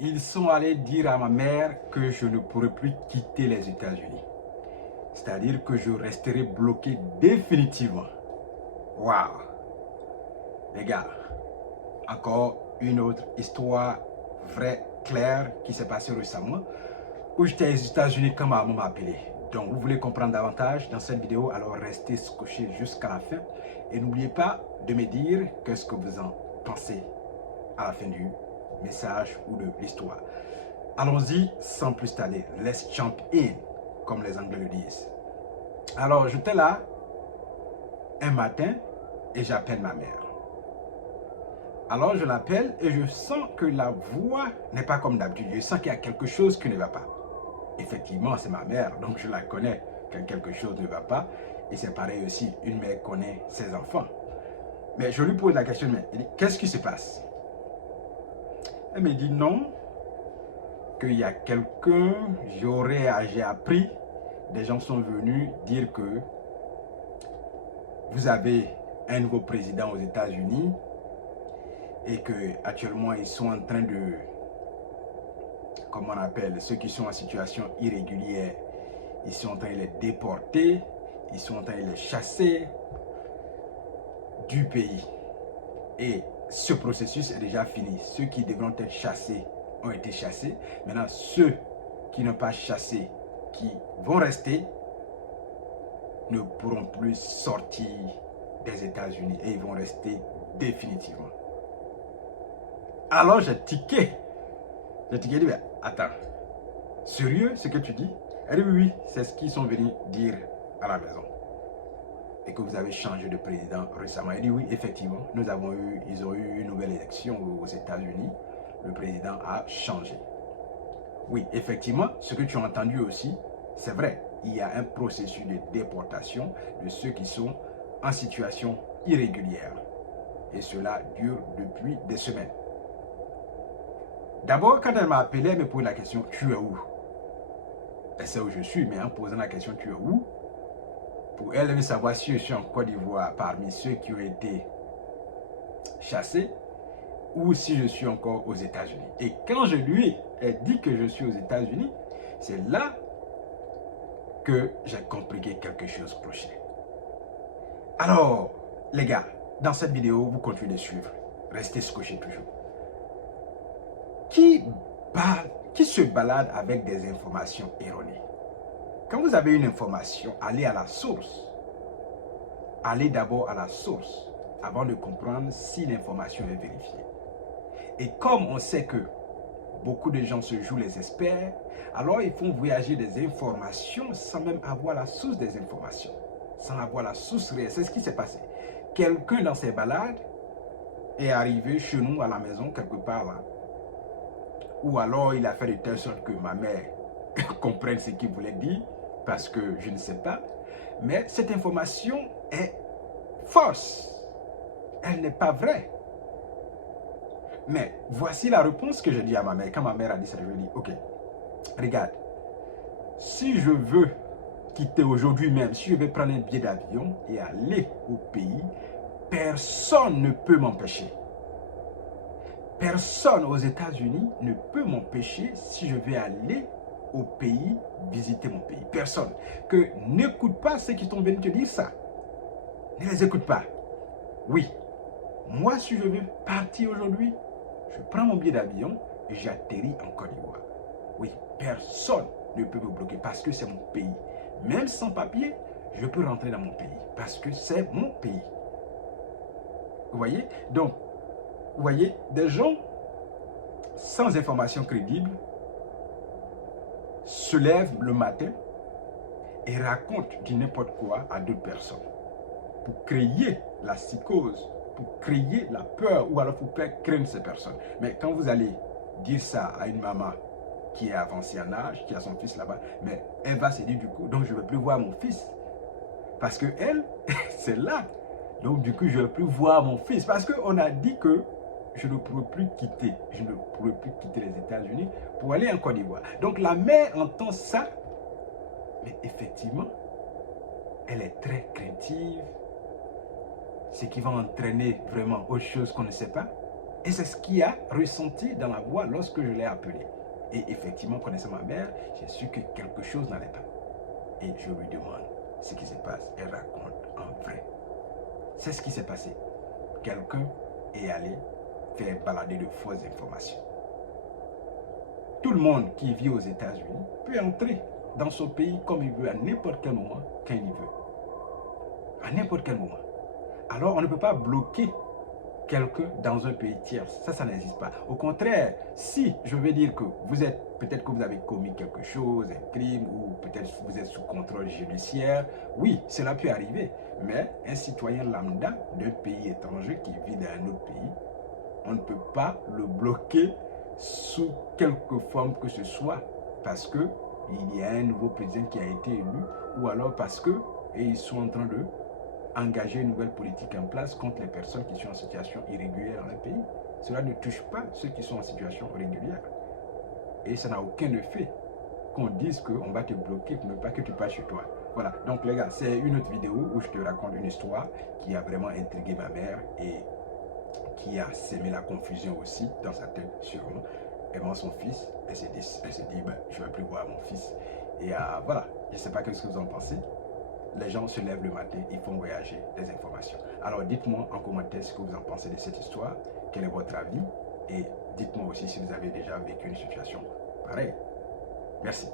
Ils sont allés dire à ma mère que je ne pourrais plus quitter les États-Unis. C'est-à-dire que je resterai bloqué définitivement. Waouh! Les gars, encore une autre histoire vraie, claire, qui s'est passée récemment, où j'étais aux États-Unis quand ma maman m'a appelé. Donc, vous voulez comprendre davantage dans cette vidéo, alors restez scotché jusqu'à la fin. Et n'oubliez pas de me dire qu'est-ce que vous en pensez à la fin du message ou de l'histoire. Allons-y sans plus tarder. Let's jump in, comme les Anglais le disent. Alors, j'étais là un matin et j'appelle ma mère. Alors, je l'appelle et je sens que la voix n'est pas comme d'habitude. Je sens qu'il y a quelque chose qui ne va pas. Effectivement, c'est ma mère, donc je la connais quand quelque chose ne va pas. Et c'est pareil aussi, une mère connaît ses enfants. Mais je lui pose la question, mais qu'est-ce qui se passe? Elle me dit non, qu'il y a quelqu'un, j'ai appris, des gens sont venus dire que vous avez un nouveau président aux États-Unis et que actuellement ils sont en train de, comment on appelle, ceux qui sont en situation irrégulière, ils sont en train de les déporter, ils sont en train de les chasser du pays. Et ce processus est déjà fini. Ceux qui devront être chassés ont été chassés. Maintenant, ceux qui n'ont pas chassé, qui vont rester, ne pourront plus sortir des États-Unis et ils vont rester définitivement. Alors j'ai tiqué. J'ai tiqué, dit, mais attends, sérieux ce que tu dis? Elle dit, oui, c'est ce qu'ils sont venus dire à la maison. Et que vous avez changé de président récemment. Elle dit, oui, effectivement, ils ont eu une nouvelle élection aux États-Unis. Le président a changé. Oui, effectivement, ce que tu as entendu aussi, c'est vrai. Il y a un processus de déportation de ceux qui sont en situation irrégulière. Et cela dure depuis des semaines. D'abord, quand elle m'a appelé, elle me pose la question, tu es où? Elle sait où je suis, mais en posant la question, tu es où? Pour elle, elle veut savoir si je suis en Côte d'Ivoire parmi ceux qui ont été chassés ou si je suis encore aux États-Unis. Et quand je lui ai dit que je suis aux États-Unis, c'est là que j'ai compris que quelque chose clochait. Alors, les gars, dans cette vidéo, vous continuez de suivre. Restez scotchés toujours. Qui se balade avec des informations erronées? Quand vous avez une information, allez à la source. Allez d'abord à la source avant de comprendre si l'information est vérifiée. Et comme on sait que beaucoup de gens se jouent les experts, alors ils font voyager des informations sans même avoir la source des informations, sans avoir la source réelle. C'est ce qui s'est passé. Quelqu'un dans ses balades est arrivé chez nous à la maison, quelque part là, ou alors il a fait de telle sorte que ma mère comprenne ce qu'il voulait dire, parce que je ne sais pas, mais cette information est fausse, elle n'est pas vraie. Mais voici la réponse que j'ai dit à ma mère. Quand ma mère a dit ça, je lui ai dit, ok, regarde, si je veux quitter aujourd'hui même, si je vais prendre un billet d'avion et aller au pays, personne ne peut m'empêcher. Personne aux États-Unis ne peut m'empêcher si je vais aller au pays, visiter mon pays. Personne. Que n'écoute pas ceux qui sont venus te dire ça. Ne les écoute pas. Oui, moi si je veux partir aujourd'hui, je prends mon billet d'avion et j'atterris en Côte d'Ivoire. Oui, personne ne peut me bloquer parce que c'est mon pays. Même sans papier, je peux rentrer dans mon pays parce que c'est mon pays. Vous voyez? Donc, vous voyez, des gens sans information crédible se lèvent le matin et racontent du n'importe quoi à d'autres personnes pour créer la psychose, pour créer la peur ou alors pour faire craindre ces personnes. Mais quand vous allez dire ça à une maman qui est avancée en âge, qui a son fils là-bas, mais elle va se dire du coup, donc je ne veux plus voir mon fils. Parce que elle, c'est là. Donc du coup, je ne veux plus voir mon fils. Parce qu'on a dit que je ne pourrais plus quitter. Je ne pourrais plus quitter les États-Unis pour aller en Côte d'Ivoire. Donc la mère entend ça, mais effectivement, elle est très craintive. Ce qui va entraîner vraiment autre chose qu'on ne sait pas. Et c'est ce qu'il a ressenti dans la voix lorsque je l'ai appelé. Et effectivement, connaissant ma mère, j'ai su que quelque chose n'allait pas. Et je lui demande ce qui se passe. Elle raconte en vrai. C'est ce qui s'est passé. Quelqu'un est allé faire balader de fausses informations. Tout le monde qui vit aux États-Unis peut entrer dans son pays comme il veut, à n'importe quel moment, quand il veut. À n'importe quel moment. Alors, on ne peut pas bloquer quelqu'un dans un pays tiers. Ça n'existe pas. Au contraire, si je veux dire que vous êtes, peut-être que vous avez commis quelque chose, un crime, ou peut-être que vous êtes sous contrôle judiciaire, oui, cela peut arriver. Mais un citoyen lambda d'un pays étranger qui vit dans un autre pays, on ne peut pas le bloquer sous quelque forme que ce soit, parce que il y a un nouveau président qui a été élu, ou alors parce que ils sont en train de engager une nouvelle politique en place contre les personnes qui sont en situation irrégulière dans le pays. Cela ne touche pas ceux qui sont en situation régulière. Et ça n'a aucun effet qu'on dise qu'on va te bloquer pour ne pas que tu passes chez toi. Voilà, donc les gars, c'est une autre vidéo où je te raconte une histoire qui a vraiment intrigué ma mère et qui a sémé la confusion aussi dans sa tête sur aimant son fils. Elle s'est dit ben, je ne vais plus voir mon fils. Et voilà, je ne sais pas ce que vous en pensez. Les gens se lèvent le matin, ils font voyager des informations. Alors dites-moi en commentaire ce que vous en pensez de cette histoire, quel est votre avis, et dites-moi aussi si vous avez déjà vécu une situation pareille. Merci.